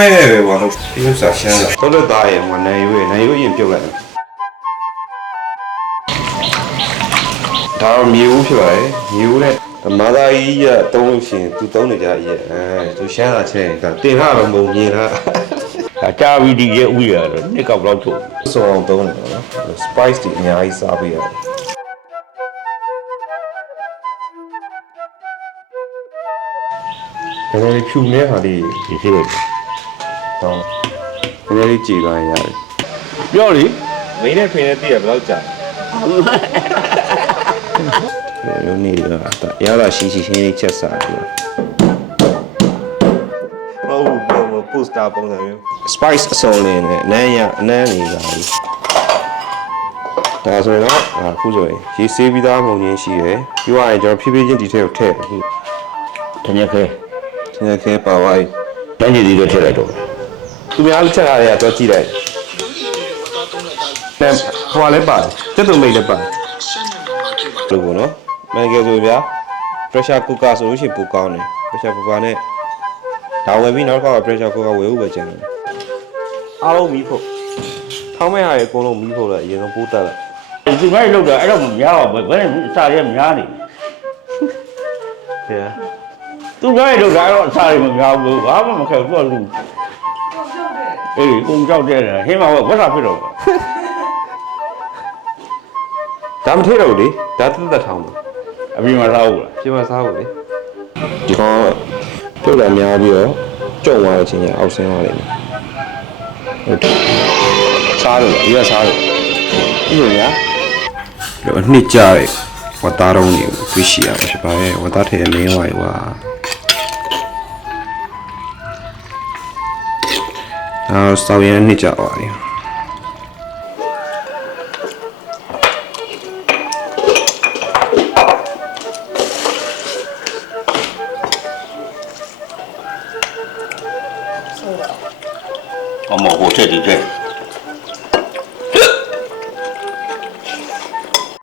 ပဲဘာလို့ဒီဥစ္စာရှမ်းတော့တော်သားရဲ့ဟိုနိုင်ရွေးရင်ပြုတ်လိုက်ဒါမြေဦးဖြစ်ပါတယ်မြေဦးနဲ့မာသာကြီးကတုံးလို့ရှိရင်သူတုံးနေကြရဲ့သူရှမ်းလာချင်းကတင်လာတော့မုံမြင်လား အတာဗီဒီရဲ့ဥရတော့နှစ်ကောက်တော့ထုတ် စောအောင်တုံးနေတော့နော် spice တွေအများကြီးစားပေးရတယ်ဒါလည်းဖြူနေဟာလေး ဒီစီလို့ ဟောနည်းနည်းလေးကြည်သွားရင်ရတယ် ပြောလေ မင်းနဲ့ဖင်နဲ့တည့်ရဘယ်လောက်ကြာရုံးနေရတာရတာရှိရှင်းလေးချက်စားတယ်ဟုတ်ဘူးပိုစတာပုံစံမျိုး spice အစုံလေးနဲ့အနမ်းလေးပါပြီဒါဆိုတော့အခုဆိုရင်ရေးဆေးပြီးသားမုံရင်းရှိရယ်ပြီးသွားရင်ကျွန်တော်ဖြည်းဖြည်းချင်းဒီထဲကိုထည့်အခု တညက်ခဲပါဝိုင်း တန်းကြီးဒီတော့ထည့်လိုက်တော့ သူများလက်ချက်ထားရတော့ကြည့်လိုက်နဲ့ဟိုလည်းပါတယ်စက်တုံမိတ်လည်းပါတယ်လို့ပေါ့နော်မန်ကယ်ဆိုဗျာ pressure cooker ဆိုလို့ရှိရင်ပိုကောင်းတယ် pressure cooker နဲ့ဒါဝယ်ပြီးနောက်တစ်ခါ pressure cooker ဝယ်ဖို့ပဲကျန်တယ်အားလုံးမီးဖို့ထောင်းမဲ့ဟာရေအကုန်လုံးမီးဖို့လည်းအရင်ဆုံးပိုးတက်လိုက် ဒီမိုက်လောက်တာအဲ့တော့မများပါဘူးဘယ်နဲ့အစာရဲများနေ ဗျာ သူများရဲ့လောက်တာအဲ့တော့အစာရဲမများဘူးဘာမှမခဲဘူးသူကလူအေးကုန်ကြောက်တဲ့ဟင်းမဟုတ်ဝတ်စာဖြစ်တော့ ဒါမထဲတော့လေဒါတက်ထောင်းပါ အပြင်မှာစားဘူးလား ပြင်မစားဘူးလေဒီကောင်ပြုတ်လာများပြီးတော့ကြုံသွားတဲ့အချိန်ကျအောက်ဆင်းသွားလိမ့်မယ်ဟုတ်တယ်စားတယ်ဒီကစားတယ်ဒီလိုညာတော့နှစ်ကြတဲ့ဝတ်သားတုံးတွေကိုသိရှိရမှာဖြစ်ပါရဲ့ဝတ်သားထဲမင်းဝိုင်ကွာစောင်းရမ်းနှစ်ကြပါလေအမေဟိုထက်ဒီထက်